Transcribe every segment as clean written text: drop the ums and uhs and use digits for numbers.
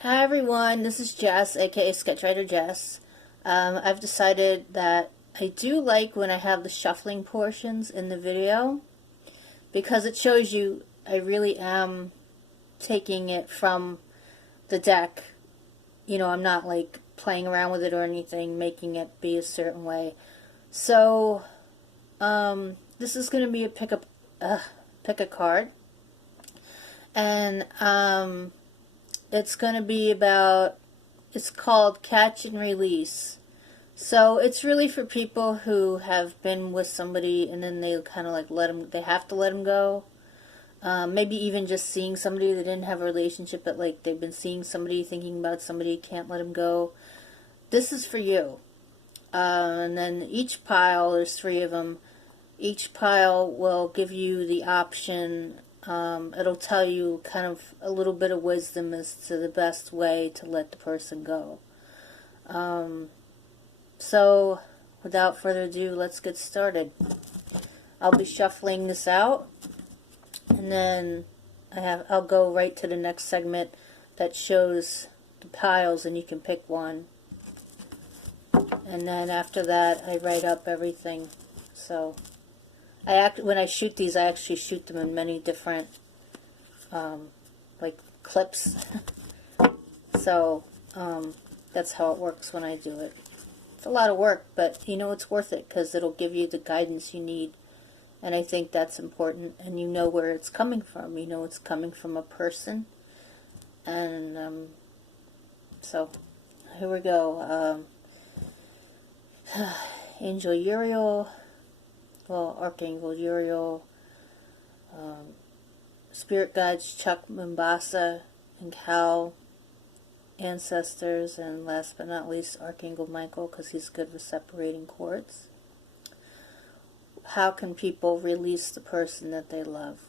Hi everyone, this is Jess, aka Sketchwriter Jess. I've decided that I do like when I have the shuffling portions in the video because it shows you I really am taking it from the deck. You know, I'm not like playing around with it or anything, making it be a certain way. So, this is going to be a pick a card, and it's going to be about, it's called Catch and Release. So it's really for people who have been with somebody and then they kind of like they have to let them go. Maybe even just seeing somebody they didn't have a relationship, but like they've been seeing somebody, thinking about somebody, can't let them go. This is for you. And then each pile, there's three of them. Each pile will give you the option. It'll tell you kind of a little bit of wisdom as to the best way to let the person go. So, without further ado, let's get started. I'll be shuffling this out, and then I'll go right to the next segment that shows the piles, and you can pick one. And then after that, I write up everything. So, when I shoot these, I actually shoot them in many different, like clips. So, that's how it works when I do it. It's a lot of work, but you know it's worth it because it'll give you the guidance you need. And I think that's important. And you know where it's coming from. You know it's coming from a person. And so, here we go. Angel Uriel. Well, Archangel Uriel, Spirit Guides Chuck Mombasa and Cal, Ancestors, and last but not least, Archangel Michael, because he's good with separating cords. How can people release the person that they love?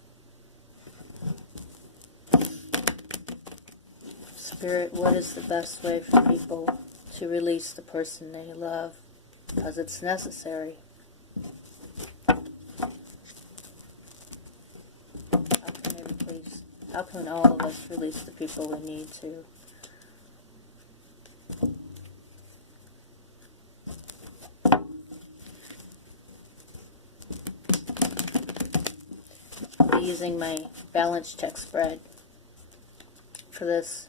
Spirit, what is the best way for people to release the person they love? Because it's necessary. How can all of us release the people we need to? I'll be using my balance check spread for this.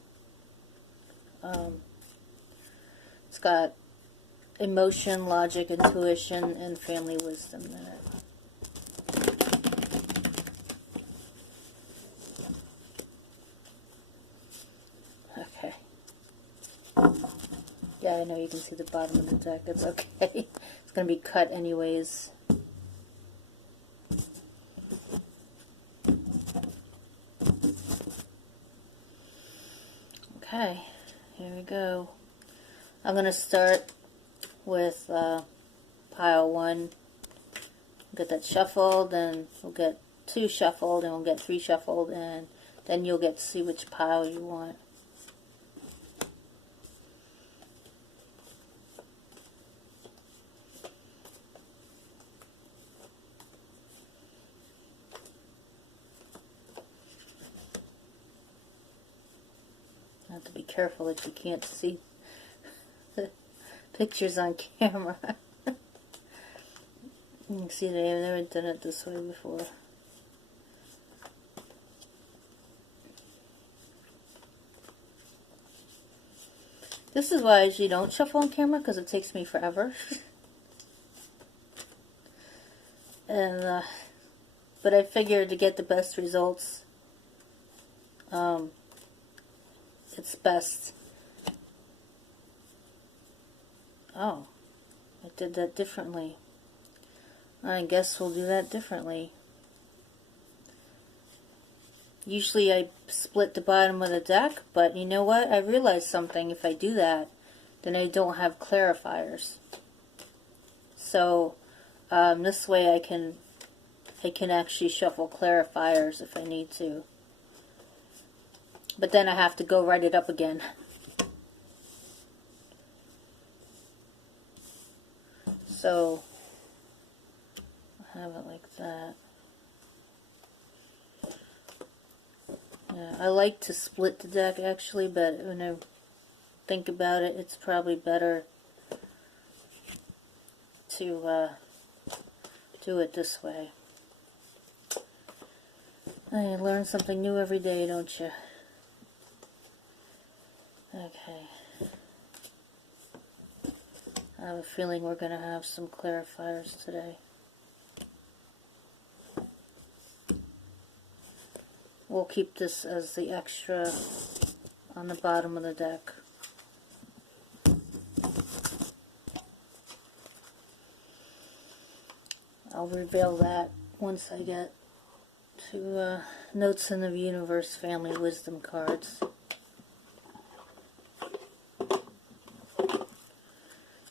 It's got emotion, logic, intuition, and family wisdom in it. Okay. Yeah, I know you can see the bottom of the deck. It's okay. It's going to be cut anyways. Okay, here we go. I'm going to start with pile 1. Get that shuffled, and we'll get 2 shuffled, and we'll get 3 shuffled, and then you'll get to see which pile you want. I have to be careful that you can't see the pictures on camera. You can see that I've never done it this way before. This is why I usually don't shuffle on camera, because it takes me forever. And but I figured to get the best results, it's best. Oh, I did that differently. I guess we'll do that differently. Usually I split the bottom of the deck, but you know what? I realized something. If I do that, then I don't have clarifiers. So this way I can actually shuffle clarifiers if I need to. But then I have to go write it up again. So I have it like that. Yeah, I like to split the deck actually, but when I think about it, it's probably better to do it this way. You learn something new every day, don't you? Okay. I have a feeling we're going to have some clarifiers today. We'll keep this as the extra on the bottom of the deck. I'll reveal that once I get to Notes in the Universe Family Wisdom cards.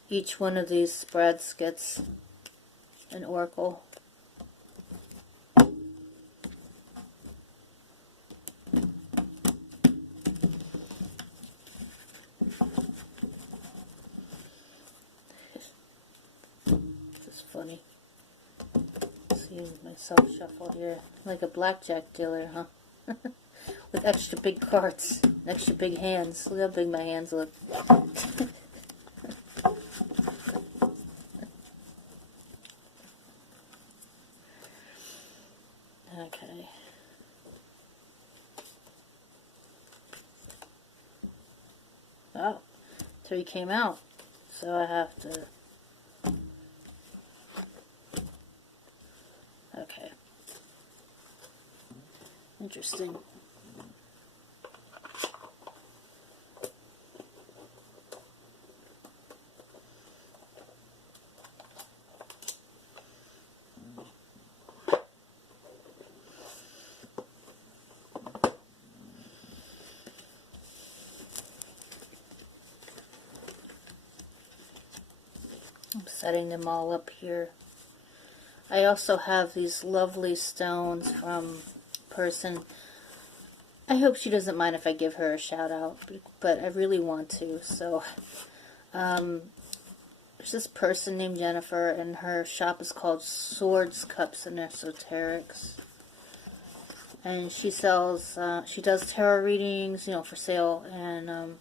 Each one of these spreads gets an oracle. This is funny. Seeing myself shuffle here like a blackjack dealer, huh? With extra big cards, extra big hands. Look how big my hands look. Okay. Oh, 3 came out, so I have to. Okay. Interesting. I'm setting them all up here. I also have these lovely stones from a person. I hope she doesn't mind if I give her a shout out, but I really want to. So, there's this person named Jennifer, and her shop is called Swords, Cups, and Esoterics. And she sells, she does tarot readings, you know, for sale, and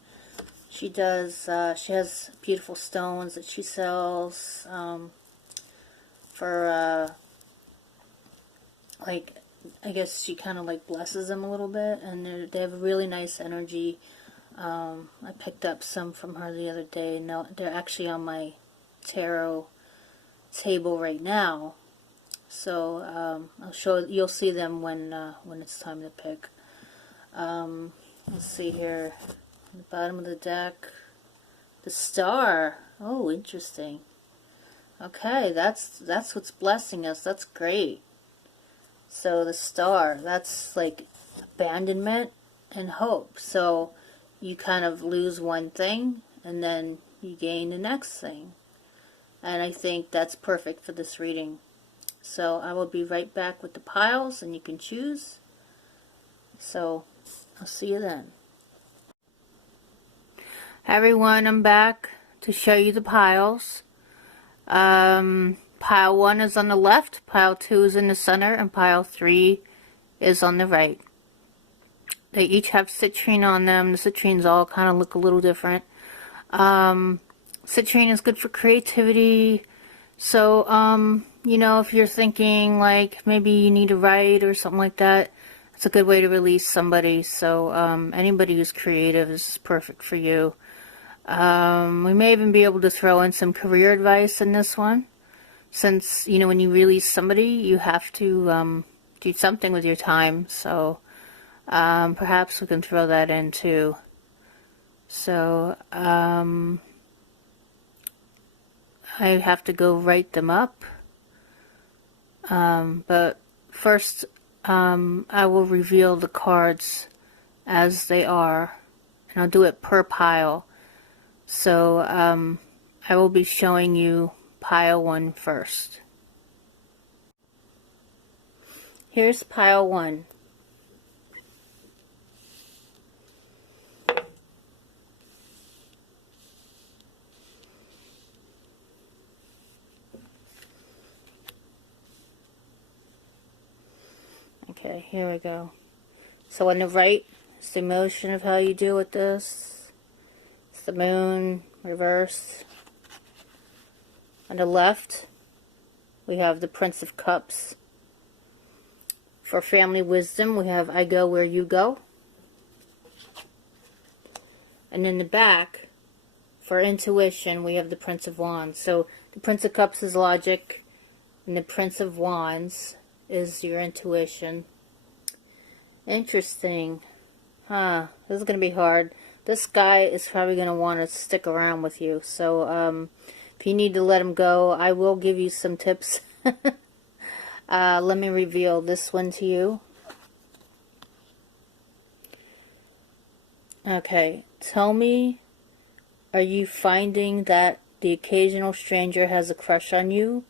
she has beautiful stones that she sells for, like, I guess she kind of like blesses them a little bit, and they have a really nice energy. I picked up some from her the other day, and they're actually on my tarot table right now. So you'll see them when it's time to pick. Let's see here. On the bottom of the deck, the star. Oh, interesting. Okay, that's what's blessing us. That's great. So the star, that's like abandonment and hope. So you kind of lose one thing and then you gain the next thing. And I think that's perfect for this reading. So I will be right back with the piles and you can choose. So I'll see you then. Hi everyone, I'm back to show you the piles. Pile 1 is on the left, pile 2 is in the center, and pile 3 is on the right. They each have citrine on them. The citrines all kind of look a little different. Citrine is good for creativity. So, you know, if you're thinking like maybe you need to write or something like that, it's a good way to release somebody. So, anybody who's creative is perfect for you. We may even be able to throw in some career advice in this one. Since, you know, when you release somebody, you have to do something with your time. So, perhaps we can throw that in too. So, I have to go write them up. But first, I will reveal the cards as they are. And I'll do it per pile. So, I will be showing you pile 1 first. Here's pile 1. Okay, here we go. So on the right, it's the motion of how you deal with this. It's the moon reversed. On the left, we have the Prince of Cups. For family wisdom, we have I go where you go. And in the back, for intuition, we have the Prince of Wands. So the Prince of Cups is logic, and the Prince of Wands is your intuition. Interesting. Huh, this is going to be hard. This guy is probably going to want to stick around with you. So if you need to let him go, I will give you some tips. Let me reveal this one to you. Okay, tell me, are you finding that the occasional stranger has a crush on you?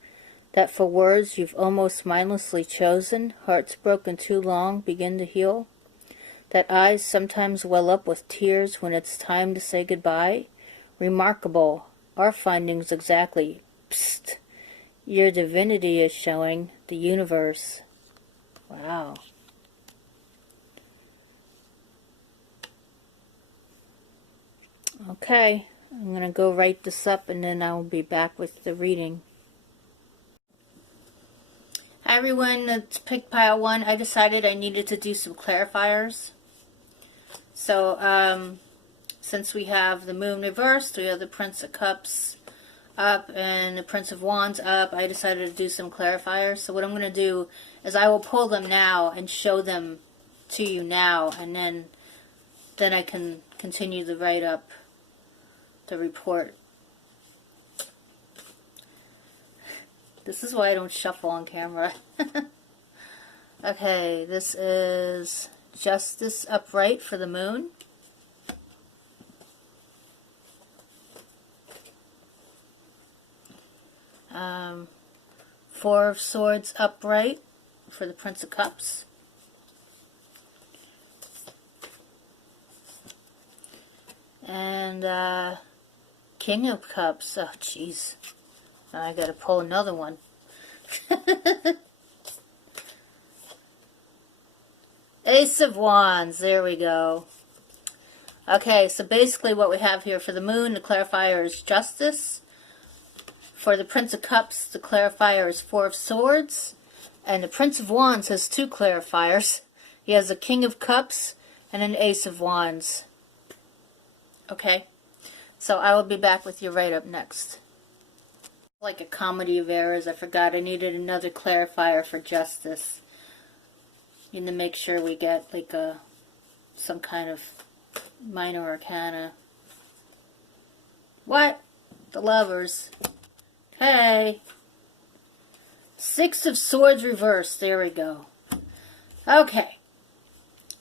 That for words you've almost mindlessly chosen, hearts broken too long begin to heal? That eyes sometimes well up with tears when it's time to say goodbye? Remarkable. Our findings exactly. Psst. Your divinity is showing. The universe. Wow. Okay. I'm going to go write this up and then I'll be back with the reading. Hi everyone, it's Pick Pile 1. I decided I needed to do some clarifiers. So, since we have the moon reversed, we have the Prince of Cups up and the Prince of Wands up, I decided to do some clarifiers. So what I'm going to do is I will pull them now and show them to you now, and then I can continue the write-up, the report. This is why I don't shuffle on camera. Okay, this is Justice upright for the moon. Four of Swords upright for the Prince of Cups. And King of Cups. Oh, jeez. Now I gotta pull another one. Ace of Wands. There we go. Okay, so basically what we have here for the moon, the clarifier is Justice. For the Prince of Cups, the clarifier is Four of Swords. And the Prince of Wands has two clarifiers. He has a King of Cups and an Ace of Wands. Okay? So I will be back with your write-up next. Like a comedy of errors, I forgot I needed another clarifier for Justice. Need to make sure we get like some kind of minor arcana. What? The Lovers. Hey. Six of Swords reversed. There we go. Okay.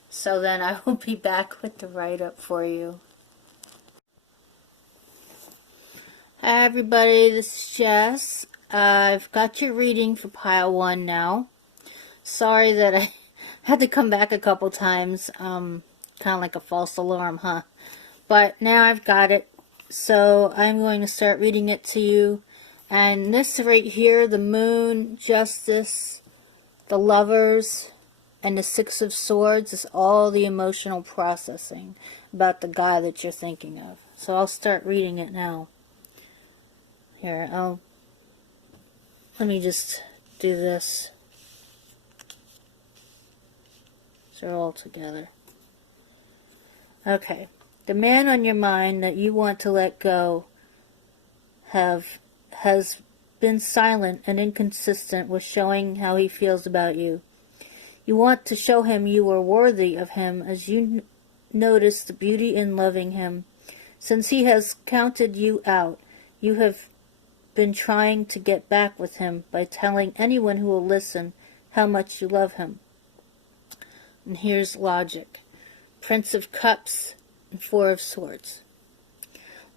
So then I will be back with the write-up for you. Hi everybody, this is Jess. I've got your reading for Pile 1 now. Sorry that I had to come back a couple times. Kind of like a false alarm, huh? But now I've got it. So I'm going to start reading it to you. And this right here, the Moon, Justice, the Lovers, and the Six of Swords is all the emotional processing about the guy that you're thinking of. So I'll start reading it now. Here, let me just do this. So they're all together. Okay. The man on your mind that you want to let go has been silent and inconsistent with showing how he feels about you. You want to show him you are worthy of him as you notice the beauty in loving him. Since he has counted you out, you have been trying to get back with him by telling anyone who will listen how much you love him. And here's logic. Prince of Cups and Four of Swords.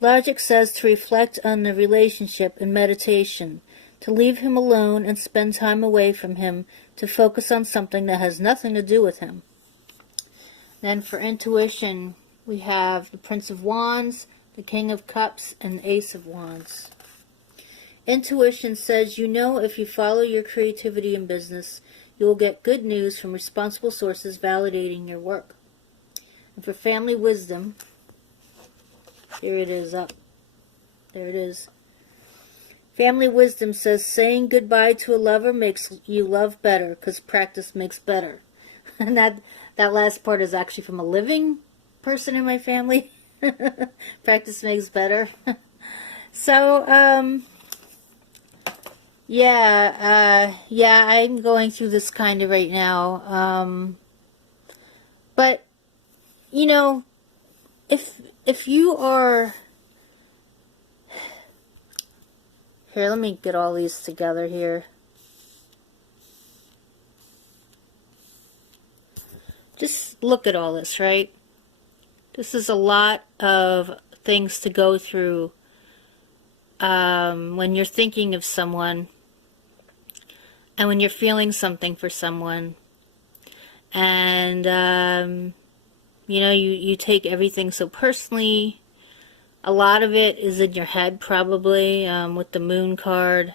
Logic says to reflect on the relationship in meditation, to leave him alone and spend time away from him, to focus on something that has nothing to do with him. Then for intuition, we have the Prince of Wands, the King of Cups, and the Ace of Wands. Intuition says you know if you follow your creativity in business, you will get good news from responsible sources validating your work. And for family wisdom, here it is up. There it is. Family wisdom says saying goodbye to a lover makes you love better because practice makes better. And that last part is actually from a living person in my family. Practice makes better. So, yeah, I'm going through this kind of right now. But, you know, if you are... Here, let me get all these together here. Just look at all this, right? This is a lot of things to go through when you're thinking of someone and when you're feeling something for someone. And, you know, you take everything so personally. A lot of it is in your head, probably, with the moon card.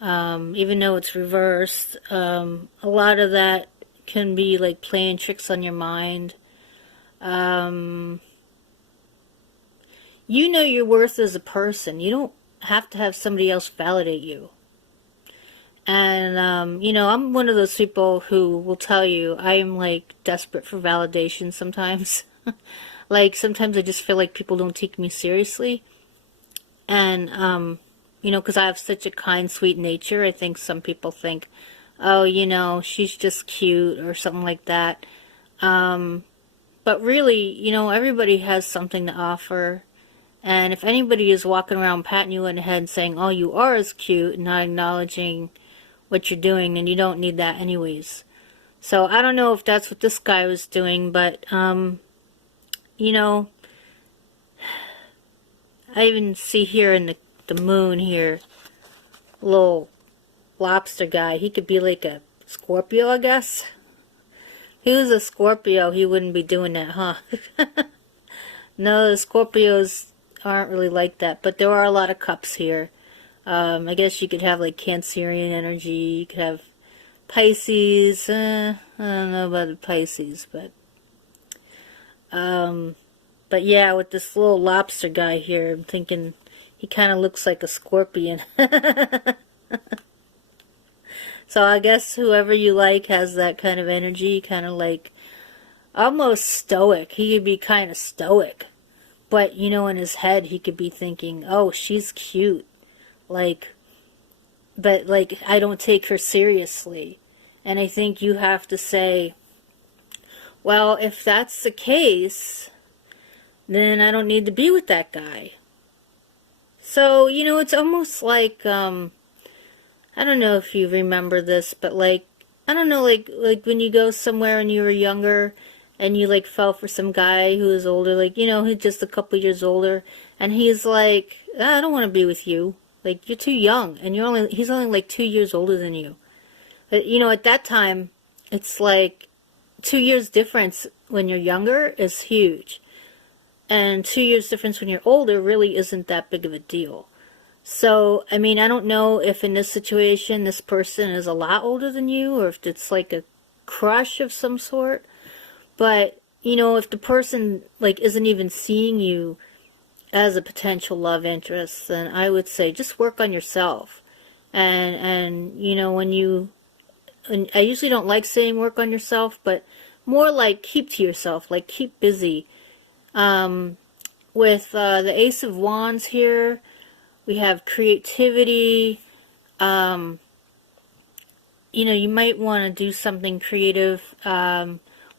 Even though it's reversed, a lot of that can be like playing tricks on your mind. You know your worth as a person. You don't have to have somebody else validate you. And, you know, I'm one of those people who will tell you I am, like, desperate for validation sometimes. Like, sometimes I just feel like people don't take me seriously. And, you know, because I have such a kind, sweet nature, I think some people think, oh, you know, she's just cute or something like that. But really, you know, everybody has something to offer. And if anybody is walking around patting you on the head and saying, oh, you are as cute, and not acknowledging what you're doing, then you don't need that anyways. So I don't know if that's what this guy was doing, but, you know, I even see here in the moon here, a little lobster guy. He could be like a Scorpio, I guess. If he was a Scorpio, he wouldn't be doing that, huh? No, the Scorpios aren't really like that, but there are a lot of cups here. I guess you could have like Cancerian energy, you could have Pisces, I don't know about the Pisces, but yeah, with this little lobster guy here, I'm thinking he kind of looks like a scorpion. So I guess whoever you like has that kind of energy, kind of like almost stoic. He could be kind of stoic, but you know, in his head he could be thinking, oh, she's cute, like, but like I don't take her seriously. And I think you have to say, well, if that's the case, then I don't need to be with that guy. So, you know, it's almost like, I don't know if you remember this, but like, I don't know, like when you go somewhere and you were younger and you like fell for some guy who is older, like, you know, who's just a couple years older, and he's like, I don't want to be with you. Like, you're too young, and he's only like 2 years older than you. But, you know, at that time, it's like 2 years difference when you're younger is huge. And 2 years difference when you're older really isn't that big of a deal. So, I mean, I don't know if in this situation this person is a lot older than you, or if it's like a crush of some sort. But, you know, if the person like isn't even seeing you as a potential love interest, then I would say just work on yourself. And you know, and I usually don't like saying work on yourself, but more like keep to yourself, like keep busy. With the Ace of Wands here, we have creativity. You know, you might want to do something creative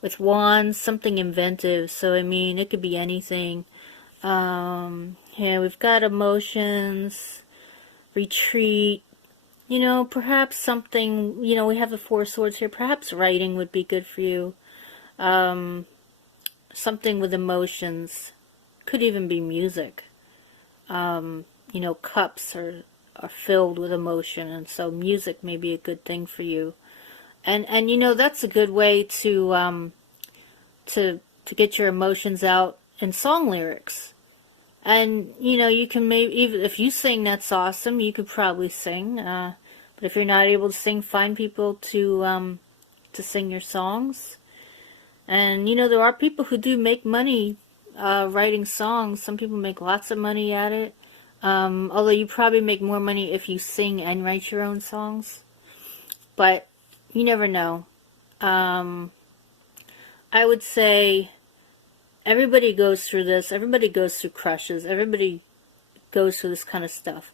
with wands, something inventive. So, I mean, it could be anything. Here we've got emotions, retreat. You know, perhaps something, you know, we have the Four Swords here. Perhaps writing would be good for you. Something with emotions. Could even be music. You know, cups are filled with emotion, and so music may be a good thing for you. And you know, that's a good way to get your emotions out in song lyrics. And you know, you can maybe, even if you sing, that's awesome. You could probably sing. But if you're not able to sing, find people to to sing your songs. And, you know, there are people who do make money writing songs. Some people make lots of money at it. Although you probably make more money if you sing and write your own songs. But you never know. I would say everybody goes through this. Everybody goes through crushes. Everybody goes through this kind of stuff.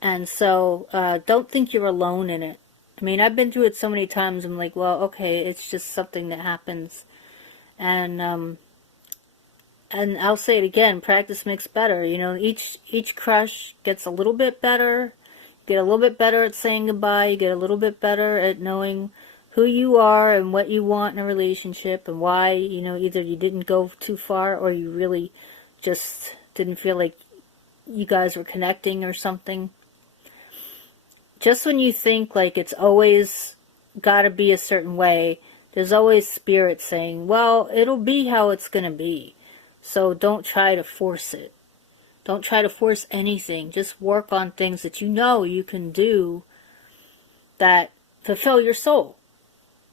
And so don't think you're alone in it. I mean, I've been through it so many times. I'm like, well, okay, it's just something that happens. And I'll say it again, practice makes better. You know, each crush gets a little bit better. You get a little bit better at saying goodbye. You get a little bit better at knowing who you are and what you want in a relationship and why, you know, either you didn't go too far or you really just didn't feel like you guys were connecting or something. Just when you think like it's always got to be a certain way, there's always spirit saying, well, it'll be how it's going to be. So don't try to force it. Don't try to force anything. Just work on things that you know you can do that fulfill your soul.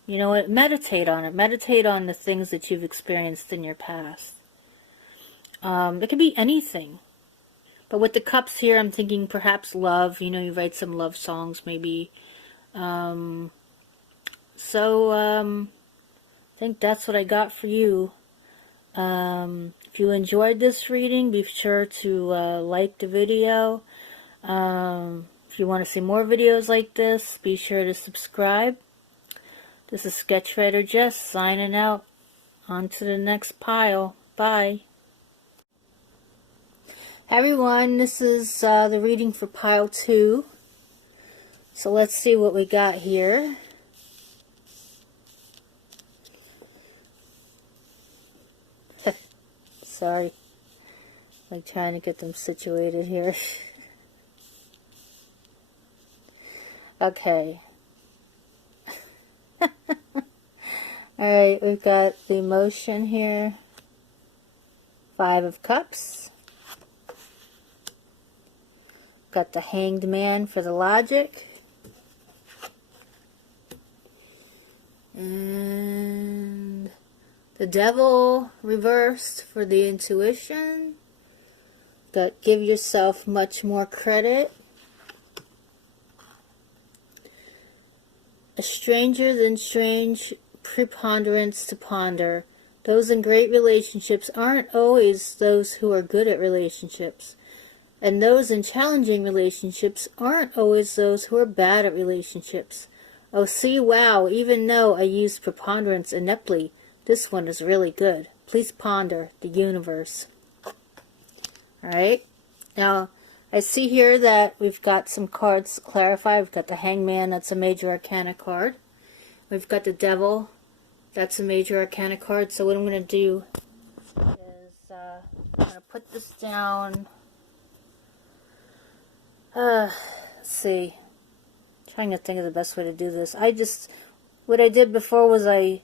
You know, meditate on it. Meditate on the things that you've experienced in your past. It could be anything. But with the cups here, I'm thinking perhaps love. You know, you write some love songs maybe. I think that's what I got for you. If you enjoyed this reading, be sure to like the video. If you want to see more videos like this, be sure to subscribe. This is Sketchwriter Jess signing out. On to the next pile. Bye. Hi everyone, this is the reading for pile 2. So let's see what we got here. Sorry, like trying to get them situated here. Okay. Alright, we've got the emotion here. 5 of Cups. Got the Hanged Man for the logic. And the Devil reversed for the intuition. Got give yourself much more credit. A stranger than strange preponderance to ponder. Those in great relationships aren't always those who are good at relationships. And those in challenging relationships aren't always those who are bad at relationships. Oh, see, wow, even though I used preponderance ineptly, this one is really good. Please ponder the universe. Alright, now I see here that we've got some cards to clarify. We've got the Hangman, that's a major arcana card. We've got the Devil, that's a major arcana card. So what I'm going to do is I'm going to put this down. Let's see. I'm trying to think of the best way to do this. What I did before was I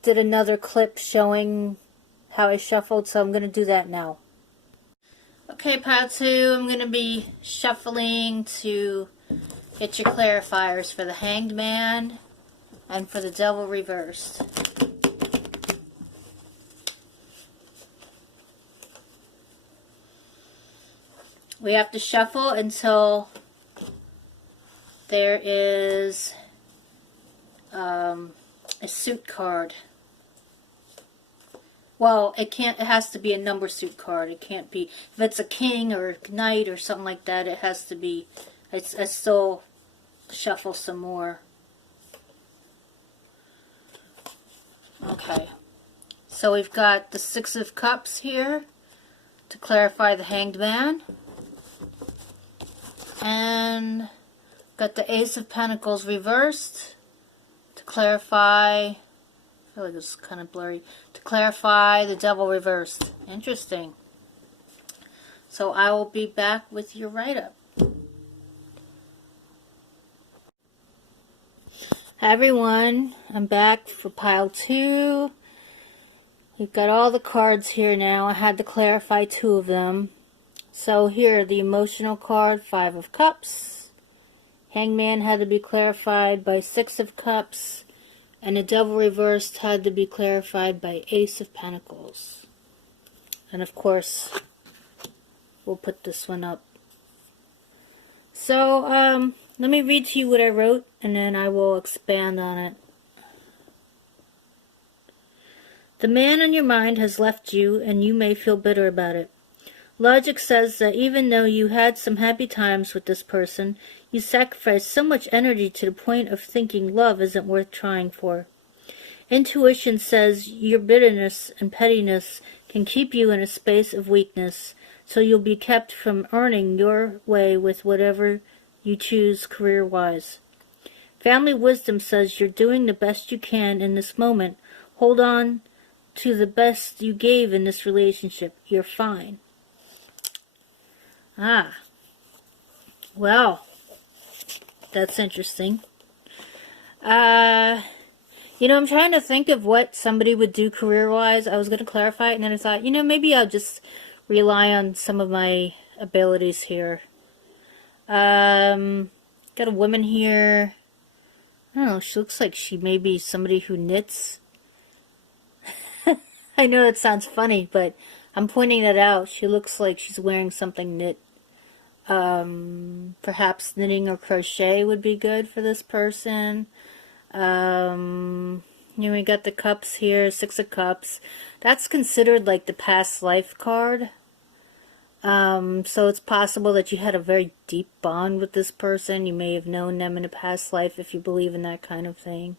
did another clip showing how I shuffled, so I'm going to do that now. Okay, pile 2, I'm going to be shuffling to get your clarifiers for the Hanged Man and for the Devil reversed. We have to shuffle until there is a suit card. Well, it has to be a number suit card. It can't be, if it's a king or a knight or something like that, it has to be, I still shuffle some more. Okay, so we've got the 6 of Cups here to clarify the Hanged Man. And got the Ace of Pentacles reversed to clarify, I feel like it's kind of blurry, to clarify the Devil reversed. Interesting. So I will be back with your write-up. Hi everyone, I'm back for pile 2. You've got all the cards here now. I had to clarify 2 of them. So here, the emotional card, 5 of Cups. Hangman had to be clarified by 6 of Cups. And the devil reversed had to be clarified by Ace of Pentacles. And of course, we'll put this one up. So, let me read to you what I wrote, and then I will expand on it. The man on your mind has left you, and you may feel bitter about it. Logic says that even though you had some happy times with this person, you sacrificed so much energy to the point of thinking love isn't worth trying for. Intuition says your bitterness and pettiness can keep you in a space of weakness, so you'll be kept from earning your way with whatever you choose career-wise. Family wisdom says you're doing the best you can in this moment. Hold on to the best you gave in this relationship. You're fine. Ah. Well, that's interesting. I'm trying to think of what somebody would do career-wise. I was going to clarify it, and then I thought, maybe I'll just rely on some of my abilities here. Got a woman here. I don't know, she looks like she may be somebody who knits. I know it sounds funny, but I'm pointing that out. She looks like she's wearing something knit. Perhaps knitting or crochet would be good for this person. We got the cups here, 6 of Cups. That's considered like the past life card. So it's possible that you had a very deep bond with this person. You may have known them in a past life if you believe in that kind of thing.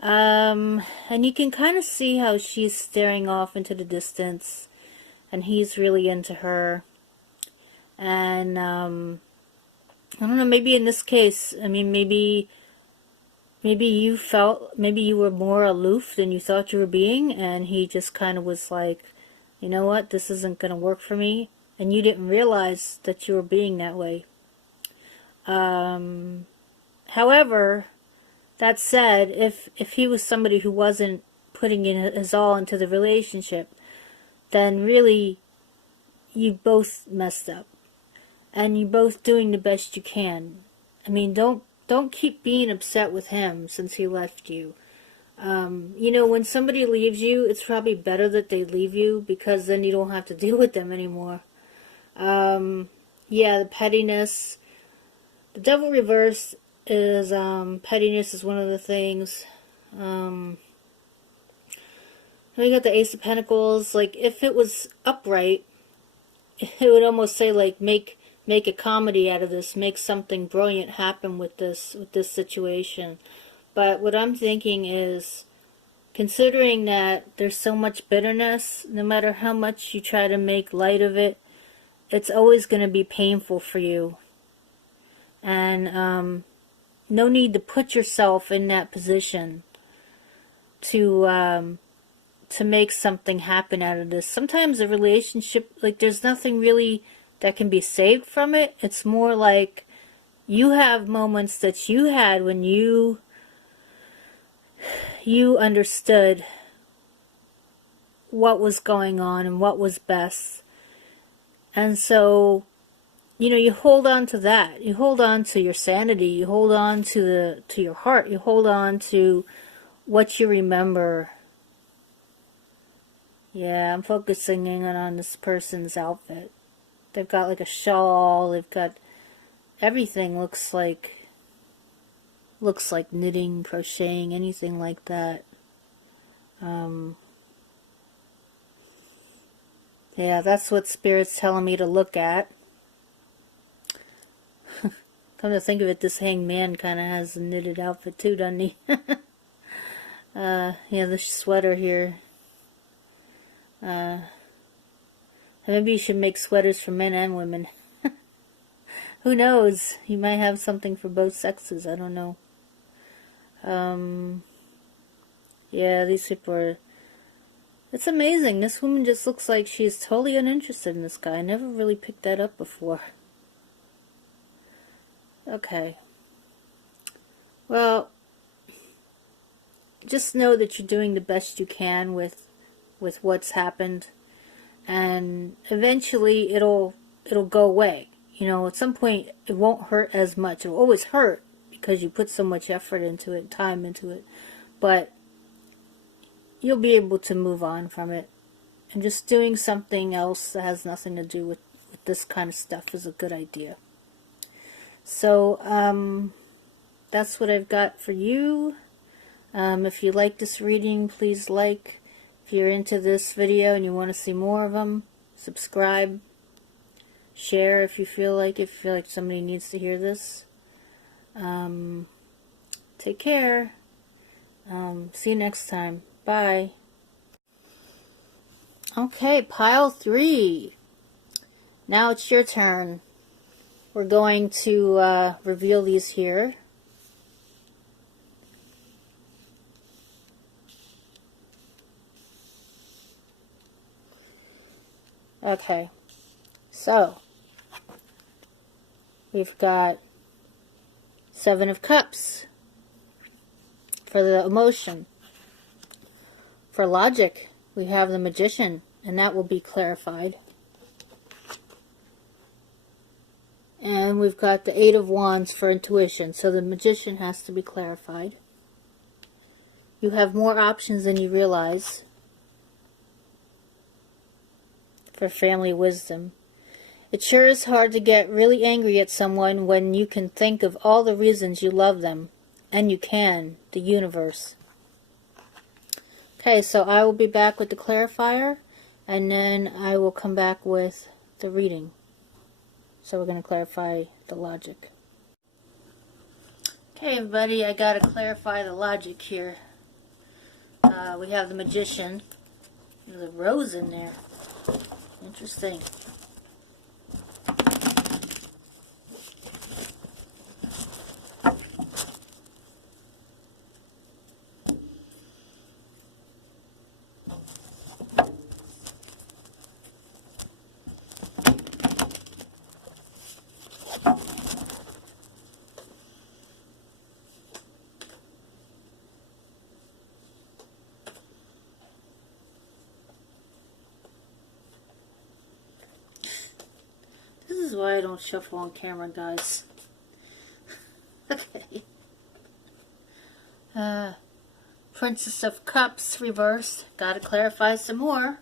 And you can kind of see how she's staring off into the distance, and he's really into her. And, I don't know, maybe in this case, maybe you were more aloof than you thought you were being, and he just kind of was like, you know what, this isn't going to work for me, and you didn't realize that you were being that way. However, that said, if he was somebody who wasn't putting in his all into the relationship, then really you both messed up, and you both doing the best you can. Don't keep being upset with him since he left you. When somebody leaves you, it's probably better that they leave you, because then you don't have to deal with them anymore. Yeah, the pettiness. The devil reverse is, pettiness is one of the things. We got the Ace of Pentacles. Like, if it was upright, it would almost say, like, make a comedy out of this, make something brilliant happen with this situation. But what I'm thinking is, considering that there's so much bitterness, no matter how much you try to make light of it, it's always going to be painful for you. And no need to put yourself in that position to make something happen out of this. Sometimes a relationship, like, there's nothing really that can be saved from it. It's more like you have moments that you had when you understood what was going on and what was best. And so, you hold on to that. You hold on to your sanity. You hold on to your heart. You hold on to what you remember. Yeah, I'm focusing in on this person's outfit. They've got like a shawl. They've got everything. Looks like knitting, crocheting, anything like that. Yeah, that's what Spirit's telling me to look at. Come to think of it, this Hanged Man kind of has a knitted outfit too, doesn't he? Yeah, the sweater here. Maybe you should make sweaters for men and women. Who knows? You might have something for both sexes. I don't know. Yeah, these people are... It's amazing. This woman just looks like she's totally uninterested in this guy. I never really picked that up before. Okay. Well, just know that you're doing the best you can with what's happened, and eventually it'll go away. At some point it won't hurt as much. It'll always hurt because you put so much effort into it, time into it. but you'll be able to move on from it. And just doing something else that has nothing to do with this kind of stuff is a good idea. So, that's what I've got for you. If you like this reading, please like. If you're into this video and you want to see more of them, subscribe. Share if you feel like somebody needs to hear this. Take care. See you next time. Bye. Okay, pile 3. Now it's your turn. We're going to reveal these here. Okay, so we've got 7 of Cups for the emotion. For logic, we have the Magician, and that will be clarified. And we've got the 8 of Wands for intuition, so the Magician has to be clarified. You have more options than you realize for family wisdom. It sure is hard to get really angry at someone when you can think of all the reasons you love them. And you can, the universe. Okay, so I will be back with the clarifier, and then I will come back with the reading. So we're going to clarify the logic. Okay, everybody, I got to clarify the logic here. We have the Magician. There's a rose in there. Interesting. This is why I don't shuffle on camera, guys. Okay. Princess of Cups reversed. Gotta clarify some more.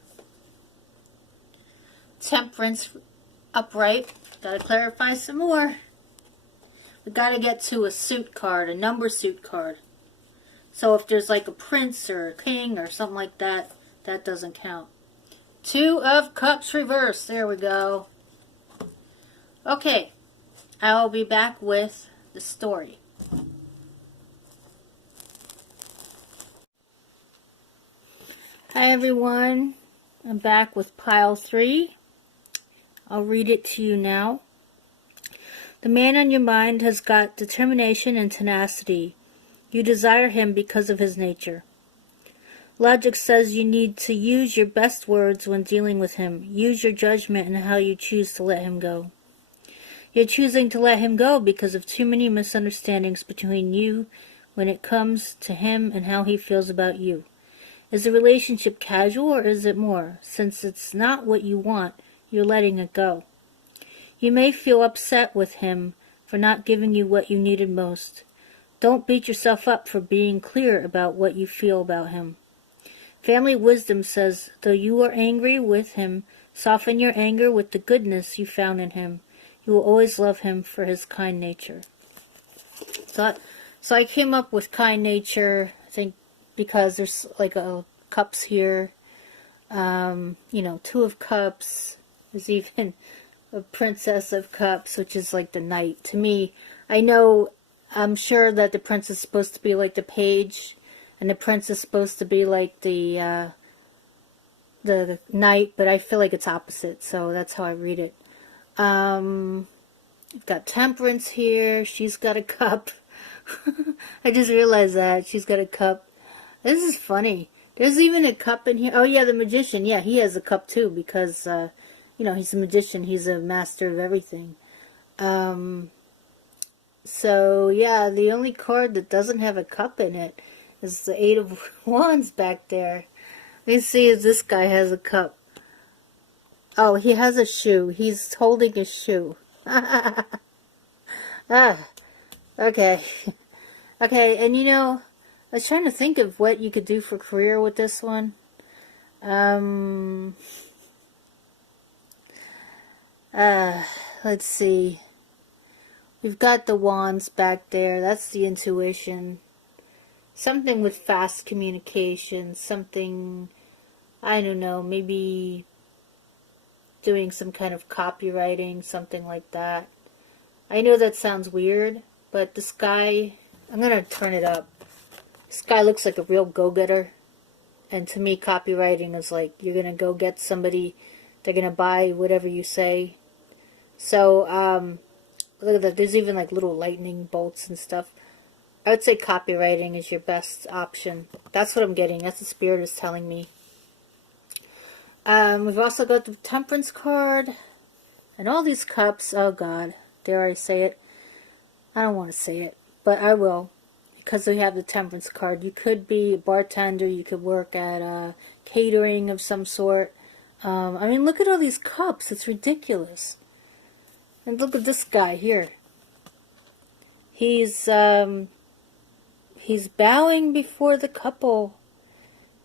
Temperance upright. Gotta clarify some more. We gotta get to a suit card, a number suit card. So if there's like a prince or a king or something like that, that doesn't count. 2 of Cups reversed. There we go. Okay, I'll be back with the story. Hi everyone, I'm back with pile 3. I'll read it to you now. The man on your mind has got determination and tenacity. You desire him because of his nature. Logic says you need to use your best words when dealing with him. Use your judgment in how you choose to let him go. You're choosing to let him go because of too many misunderstandings between you when it comes to him and how he feels about you. Is the relationship casual or is it more? Since it's not what you want, you're letting it go. You may feel upset with him for not giving you what you needed most. Don't beat yourself up for being clear about what you feel about him. Family wisdom says, though you are angry with him, soften your anger with the goodness you found in him. You will always love him for his kind nature. So I came up with kind nature, I think, because there's like a cups here. You know, 2 of Cups. There's even a Princess of Cups, which is like the knight. To me, I'm sure that the prince is supposed to be like the page, and the prince is supposed to be like the knight, but I feel like it's opposite, so that's how I read it. We've got Temperance here. She's got a cup. I just realized that. She's got a cup. This is funny. There's even a cup in here. Oh, yeah, the Magician. Yeah, he has a cup, too, because, you know, he's a magician. He's a master of everything. So, yeah, the only card that doesn't have a cup in it is the 8 of Wands back there. Let's see if this guy has a cup. Oh, he has a shoe. He's holding a shoe. Okay. Okay, and you know, I was trying to think of what you could do for career with this one. Let's see. We've got the wands back there. That's the intuition. Something with fast communication. Something, I don't know, maybe doing some kind of copywriting, something like that. I know that sounds weird, but this guy, I'm going to turn it up. This guy looks like a real go-getter. And to me, copywriting is like, you're going to go get somebody, they're going to buy whatever you say. So, look at that. There's even like little lightning bolts and stuff. I would say copywriting is your best option. That's what I'm getting. That's what the Spirit is telling me. We've also got the Temperance card. And all these cups. Oh, God. Dare I say it? I don't want to say it. But I will. Because we have the Temperance card. You could be a bartender. You could work at catering of some sort. I mean, look at all these cups. It's ridiculous. And look at this guy here. He's bowing before the couple.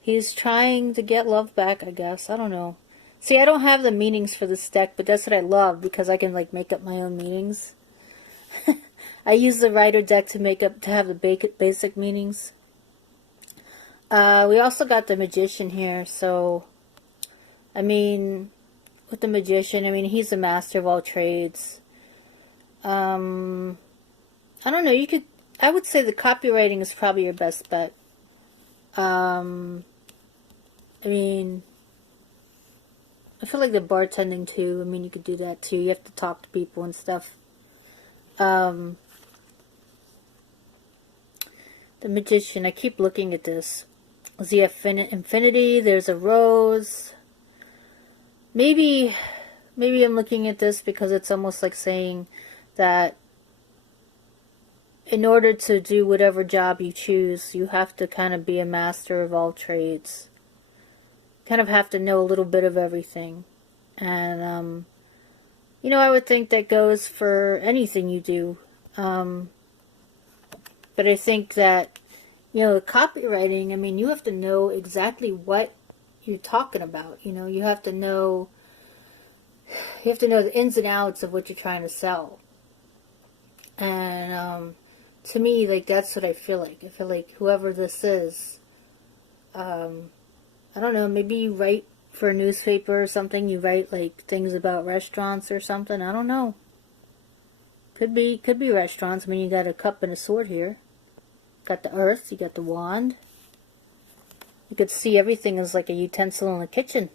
He's trying to get love back, I guess. I don't know. See, I don't have the meanings for this deck, but that's what I love, because I can like make up my own meanings. I use the Rider deck to have the basic meanings. We also got the Magician here, so I mean, with the Magician, I mean, he's the master of all trades. I don't know, I would say the copywriting is probably your best bet. I mean, I feel like the bartending too. I mean, you could do that too. You have to talk to people and stuff. The Magician, I keep looking at this. Is the infinity? There's a rose. Maybe I'm looking at this because it's almost like saying that in order to do whatever job you choose, you have to kind of be a master of all trades. Kind of have to know a little bit of everything. And, you know, I would think that goes for anything you do. But I think that, you know, copywriting, I mean, you have to know exactly what you're talking about. You know, you have to know the ins and outs of what you're trying to sell. And, to me, like, that's what I feel like. I feel like whoever this is, I don't know, maybe you write for a newspaper or something. You write, like, things about restaurants or something. I don't know. Could be restaurants. I mean, you got a cup and a sword here. Got the earth. You got the wand. You could see everything as like a utensil in the kitchen.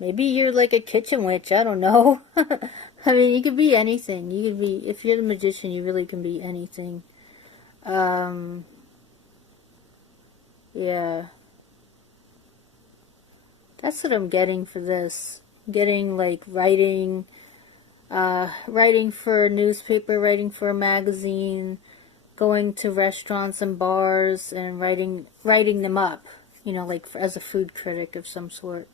Maybe you're like a kitchen witch. I don't know. I mean, you could be anything. You could be, if you're the Magician, you really can be anything. Yeah. That's what I'm getting for this. I'm getting like writing for a newspaper, writing for a magazine, going to restaurants and bars and writing them up, you know, like as a food critic of some sort.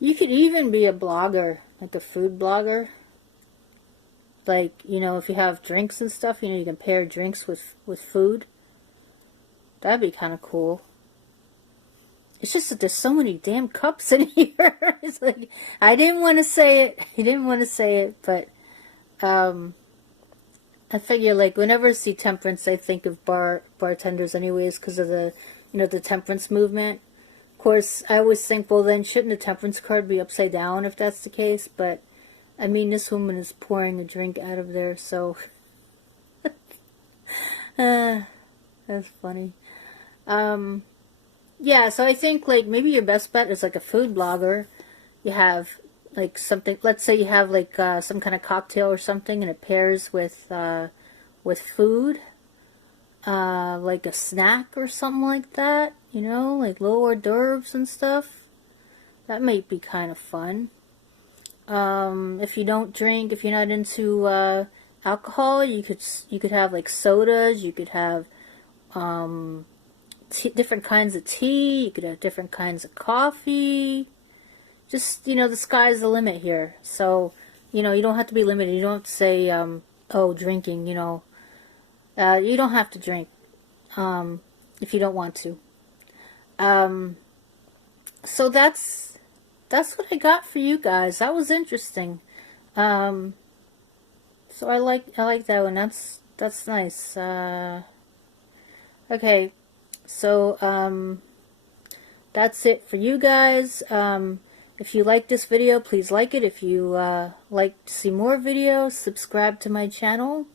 You could even be a blogger, like a food blogger. Like, you know, if you have drinks and stuff, you know, you can pair drinks with food. That'd be kind of cool. It's just that there's so many damn cups in here. It's like, I didn't want to say it. I didn't want to say it, but I figure, like, whenever I see temperance, I think of bartenders anyways, because of the, you know, the temperance movement. Of course, I always think, well, then shouldn't the temperance card be upside down if that's the case? But, I mean, this woman is pouring a drink out of there, so... that's funny. Yeah, so I think, like, maybe your best bet is, like, a food blogger. You have, like, something, let's say you have, like, some kind of cocktail or something, and it pairs with food, like a snack or something like that, you know, like little hors d'oeuvres and stuff. That might be kind of fun. If you don't drink, if you're not into, alcohol, you could have, like, sodas, you could have, different kinds of tea, you could have different kinds of coffee. Just, you know, the sky's the limit here. So You know, you don't have to be limited. You don't have to say, oh, drinking, you know. You don't have to drink if you don't want to. So that's what I got for you guys. That was interesting. So I like that one. That's nice. Okay, so that's it for you guys. If you like this video, please like it. If you like to see more videos, subscribe to my channel.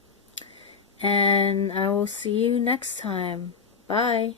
And I will see you next time. Bye.